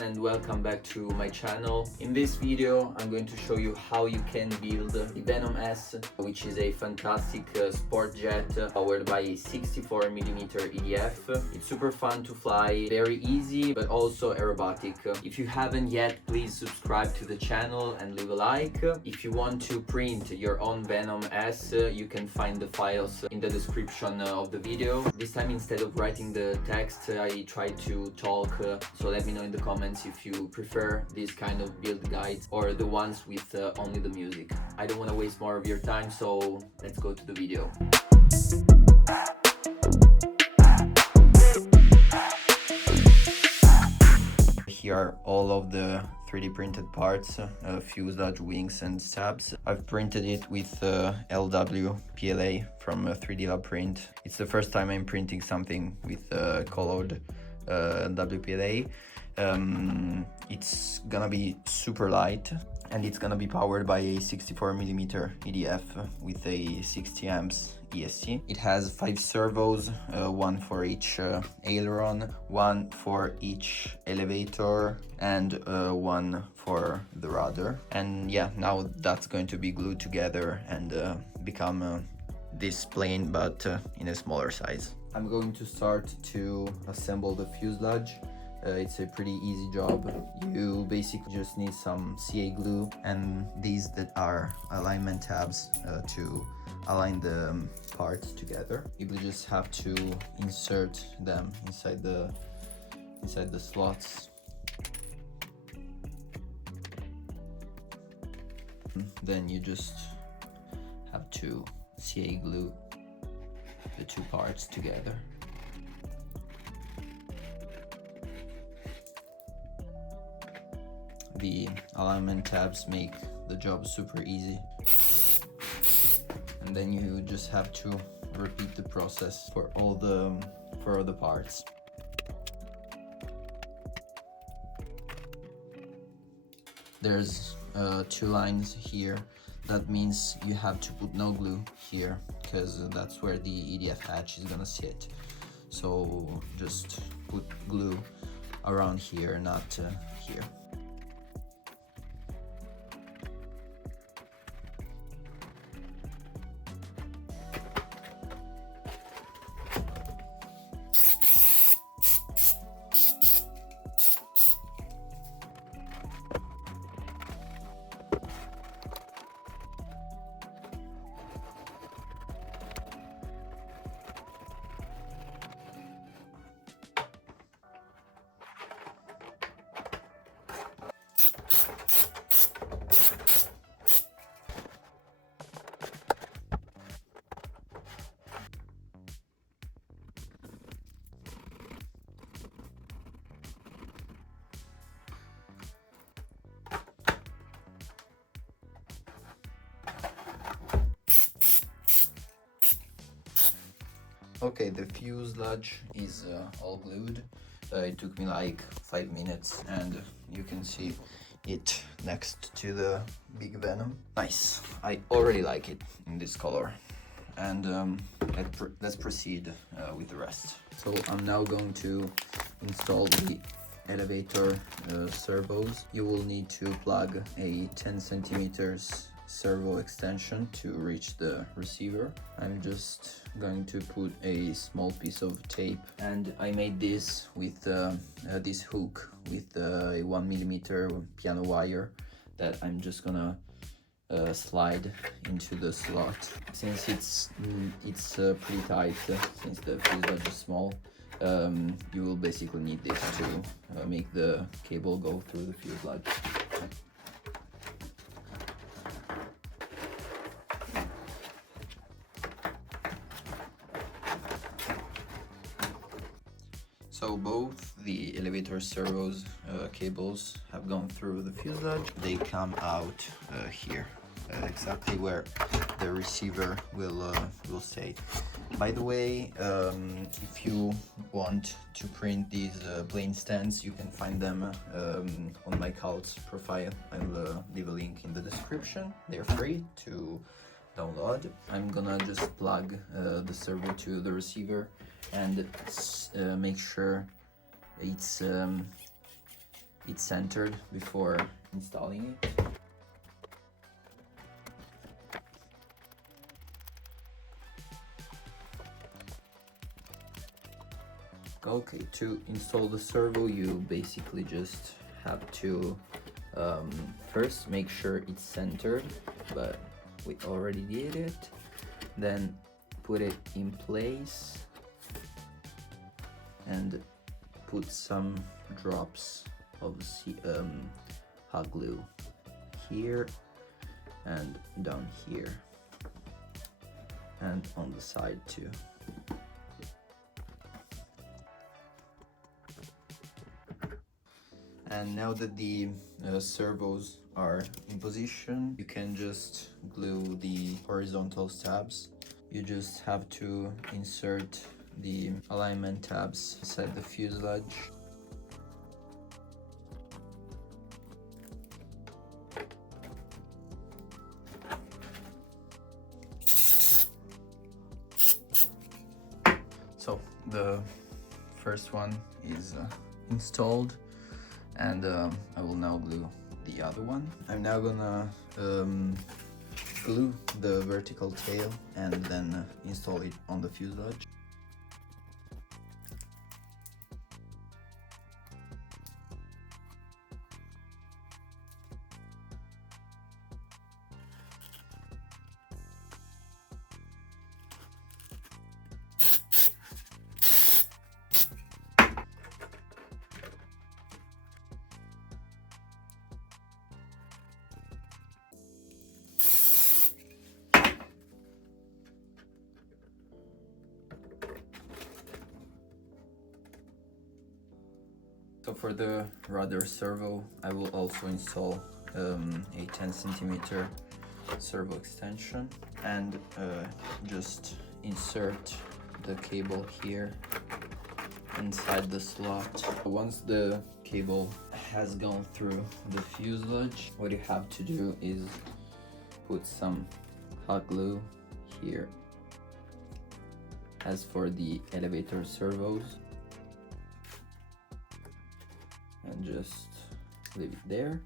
everyone and welcome back to my channel. In this video I'm going to show you how you can build the VENOM-S, which is a fantastic sport jet powered by a 64mm EDF. It's super fun to fly, very easy but also aerobatic. If you haven't yet, please subscribe to the channel and leave a like. If you want to print your own VENOM-S, you can find the files in the description of the video. This time, instead of writing the text, I tried to talk, so let me know in the comments if you prefer this kind of build guides or the ones with only the music. I don't want to waste more of your time, so let's go to the video. Here are all of the 3D printed parts, fuselage, wings and stabs. I've printed it with LW PLA from 3D Lab Print. It's the first time I'm printing something with colored WPLA. It's gonna be super light and it's gonna be powered by a 64mm EDF with a 60 amps ESC. It has 5 servos, one for each aileron, one for each elevator, and one for the rudder. And yeah, now that's going to be glued together and become this plane, but in a smaller size. I'm going to start to assemble the fuselage. It's a pretty easy job. You basically just need some CA glue and these that are alignment tabs to align the parts together. You will just have to insert them inside the slots. Then you just have to CA glue the two parts together. The alignment tabs make the job super easy. And then you just have to repeat the process for all the parts. There's 2 lines here. That means you have to put no glue here because that's where the EDF hatch is gonna sit. So just put glue around here, not here. Okay, the fuselage is all glued. It took me like 5 minutes and you can see it next to the big Venom. Nice, I already like it in this color. And let's proceed with the rest. So I'm now going to install the elevator servos. You will need to plug a 10 centimeters servo extension to reach the receiver. I'm just going to put a small piece of tape, and I made this with this hook with a 1mm piano wire that I'm just gonna slide into the slot. Since it's pretty tight, since the fuselage is small, you will basically need this to make the cable go through the fuselage. So both the elevator servos cables have gone through the fuselage. They come out here, exactly where the receiver will stay. By the way, if you want to print these plane stands, you can find them on my Cults profile. I'll leave a link in the description. They're free to download. I'm gonna just plug the servo to the receiver and make sure it's it centered before installing it. Okay, to install the servo, you basically just have to first make sure it's centered, but we already did it. Then put it in place and put some drops of hot glue here and down here and on the side too. And now that the servos are in position, you can just glue the horizontal tabs. You just have to insert the alignment tabs inside the fuselage. So the first one is installed, and I will now glue the other one. I'm now gonna glue the vertical tail and then install it on the fuselage. So for the Rudder servo, I will also install a 10 centimeter servo extension and just insert the cable here inside the slot. Once the cable has gone through the fuselage, what you have to do is put some hot glue here. As for the elevator servos, and just leave it there,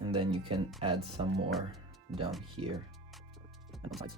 and then you can add some more down here and on sides.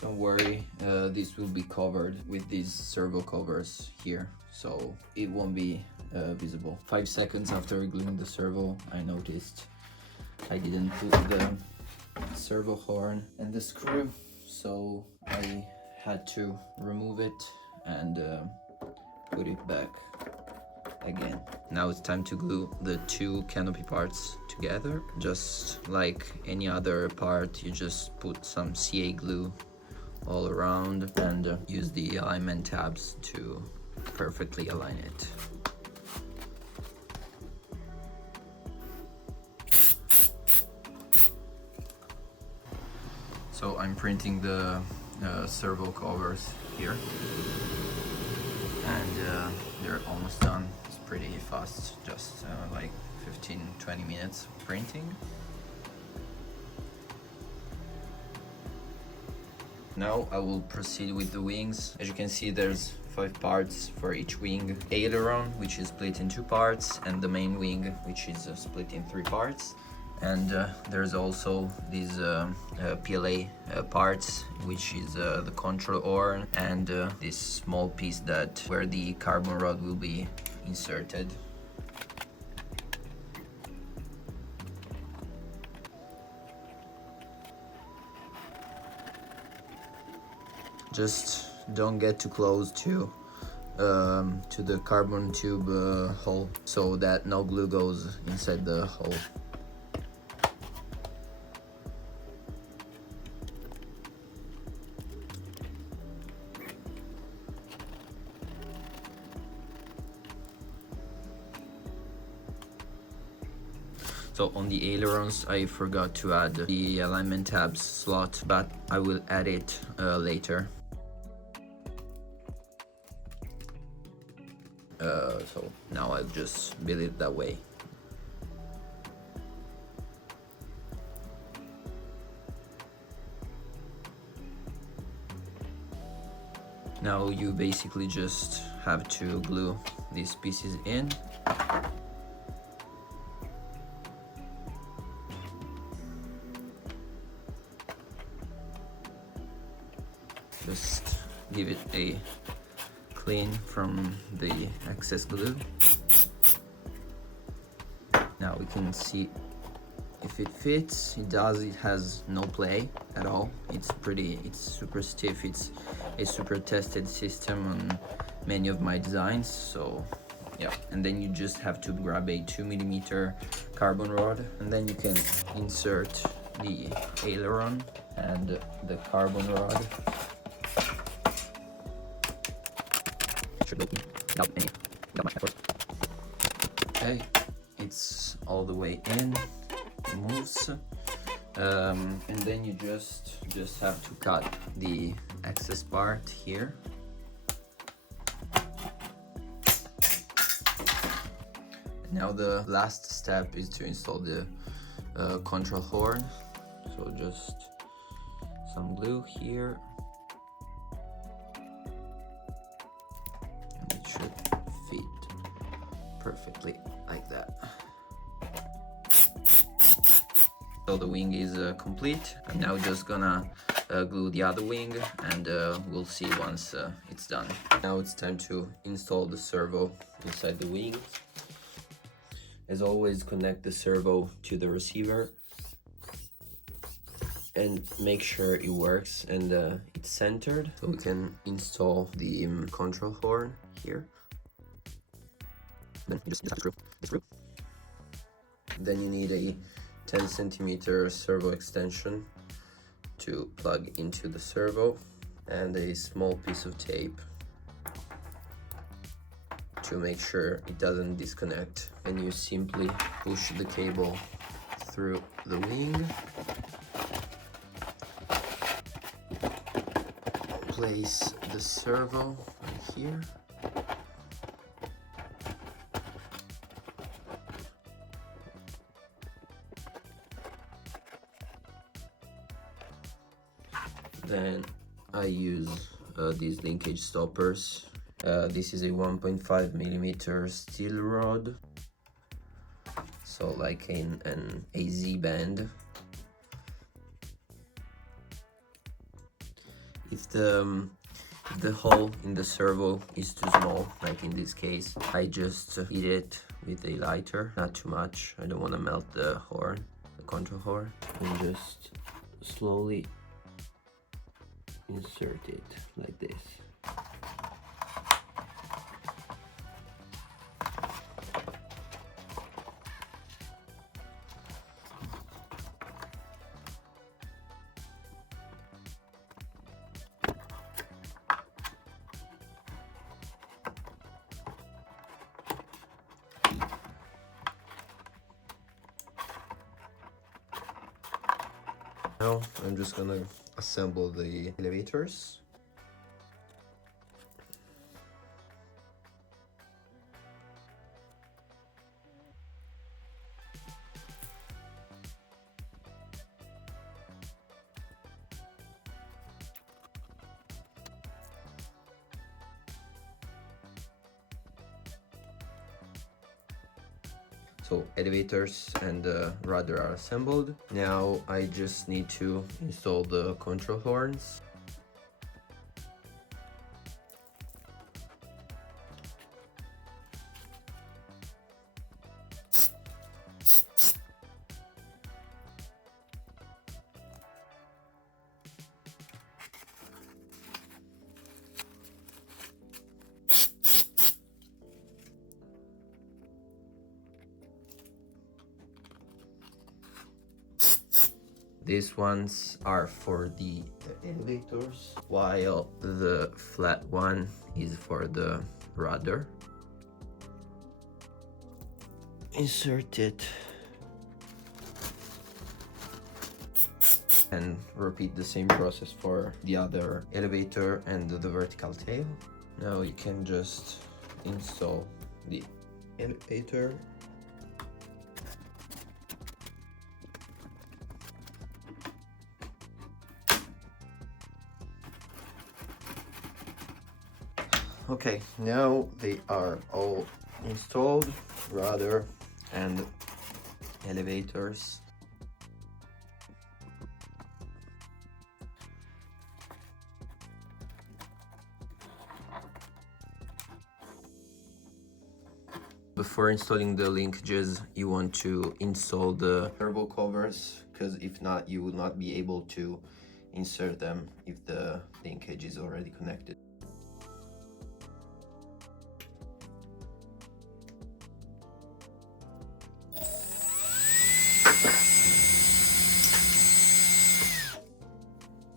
Don't worry, this will be covered with these servo covers here, so it won't be visible. 5 seconds after gluing the servo, I noticed I didn't put the servo horn and the screw, so I had to remove it and put it back again. Now it's time to glue the two canopy parts together. Just like any other part, you just put some CA glue all around and use the alignment tabs to perfectly align it. So I'm printing the servo covers here, and they're almost done. It's pretty fast, just like 15-20 minutes of printing. Now I will proceed with the wings. As you can see, there's 5 parts for each wing. Aileron, which is split in 2 parts, and the main wing, which is split in 3 parts. And there's also these PLA parts, which is the control horn, and this small piece that where the carbon rod will be inserted. Just don't get too close to the carbon tube hole, so that no glue goes inside the hole. So on the ailerons, I forgot to add the alignment tabs slot, but I will add it later. So now I'll just build it that way. Now you basically just have to glue these pieces in. Just give it a clean from the excess glue. Now we can see if it fits. It does. It has no play at all. It's super stiff. It's a super tested system on many of my designs. So yeah, and then you just have to grab a 2mm carbon rod, and then you can insert the aileron and the carbon rod. Should open without much effort. Okay, it's all the way in. Moves, and then you just have to cut the excess part here. Now the last step is to install the control horn. So just some glue here, and it should fit perfectly like that. So the wing is complete. I'm now just gonna glue the other wing, and we'll see once it's done. Now it's time to install the servo inside the wing. As always, connect the servo to the receiver and make sure it works and it's centered. So we can install the control horn here. Then you just have to screw the screw. Then you need a 10cm servo extension to plug into the servo, and a small piece of tape to make sure it doesn't disconnect. And you simply push the cable through the wing, place the servo right here, then I use these linkage stoppers. This is a 1.5mm steel rod, so like an AZ band. If the hole in the servo is too small, like in this case, I just heat it with a lighter, not too much. I don't want to melt the horn, the control horn, and just slowly insert it like this. Now I'm just gonna assemble the elevators. So elevators and rudder are assembled. Now I just need to install the control horns. These ones are for the elevators, while the flat one is for the rudder. Insert it and repeat the same process for the other elevator and the vertical tail. Now you can just install the elevator. Okay, now they are all installed, rudder and elevators. Before installing the linkages, you want to install the servo covers, because if not, you will not be able to insert them if the linkage is already connected.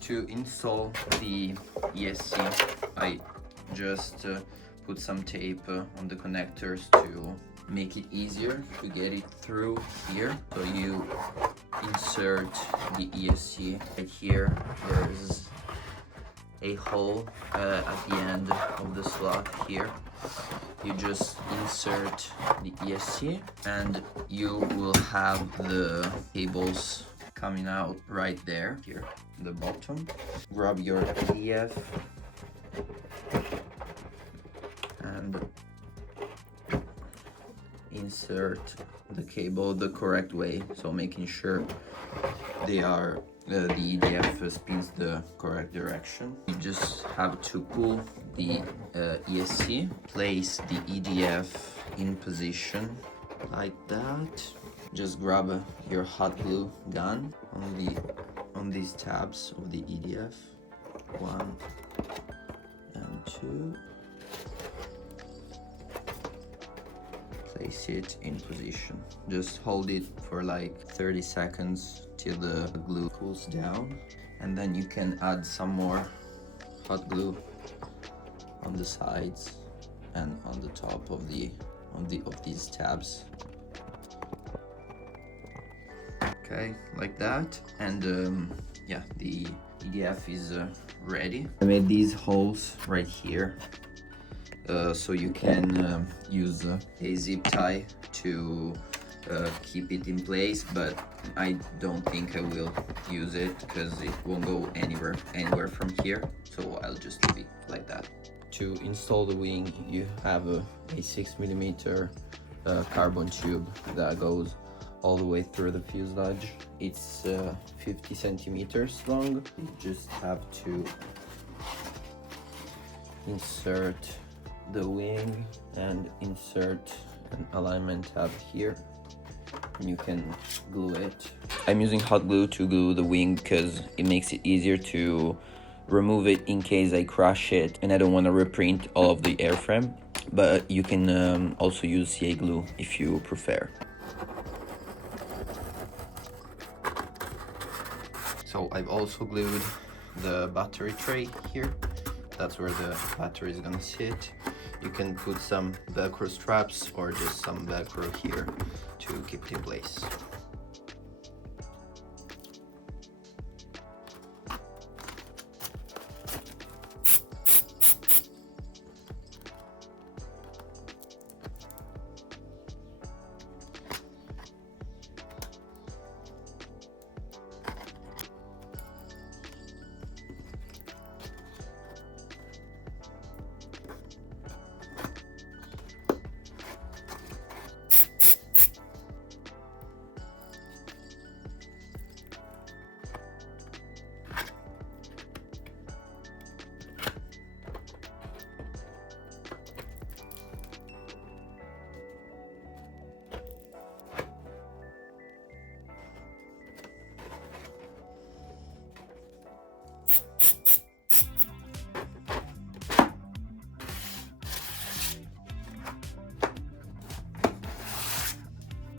To install the ESC, I just put some tape on the connectors to make it easier to get it through here. So you insert the ESC right here. There's a hole at the end of the slot here. You just insert the ESC and you will have the cables coming out right there, here in the bottom. Grab your EDF and insert the cable the correct way, so making sure they are the EDF spins the correct direction. You just have to pull the ESC, place the EDF in position like that. Just grab your hot glue gun on these tabs of the EDF, 1 and 2. Place it in position. Just hold it for like 30 seconds till the glue cools down, and then you can add some more hot glue on the sides and on the top of these tabs. Okay, like that. And yeah, the EDF is ready. I made these holes right here so you can use a zip tie to keep it in place, but I don't think I will use it because it won't go anywhere from here, so I'll just leave it like that. To install the wing, you have a 6mm carbon tube that goes all the way through the fuselage. It's 50 centimeters long. You just have to insert the wing and insert an alignment tab here, and you can glue it. I'm using hot glue to glue the wing because it makes it easier to remove it in case I crush it and I don't want to reprint all of the airframe, but you can also use CA glue if you prefer. So I've also glued the battery tray here. That's where the battery is gonna sit. You can put some Velcro straps or just some Velcro here to keep it in place.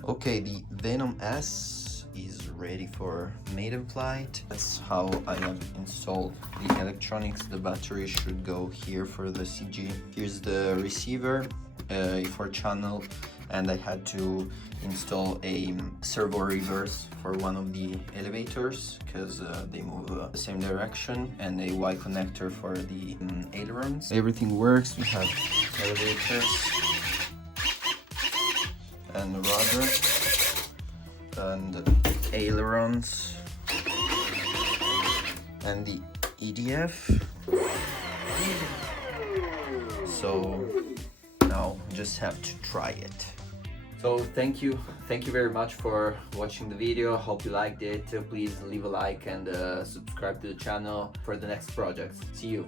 Okay, the VENOM-S is ready for maiden flight. That's how I have installed the electronics. The battery should go here for the CG. Here's the receiver, a 4-channel, and I had to install a servo reverse for one of the elevators because they move the same direction, and a Y connector for the ailerons. Everything works. We have elevators and the rudder and ailerons and the EDF. so now just have to try it. So thank you very much for watching the video. Hope you liked it. Please leave a like and subscribe to the channel for the next projects. See you.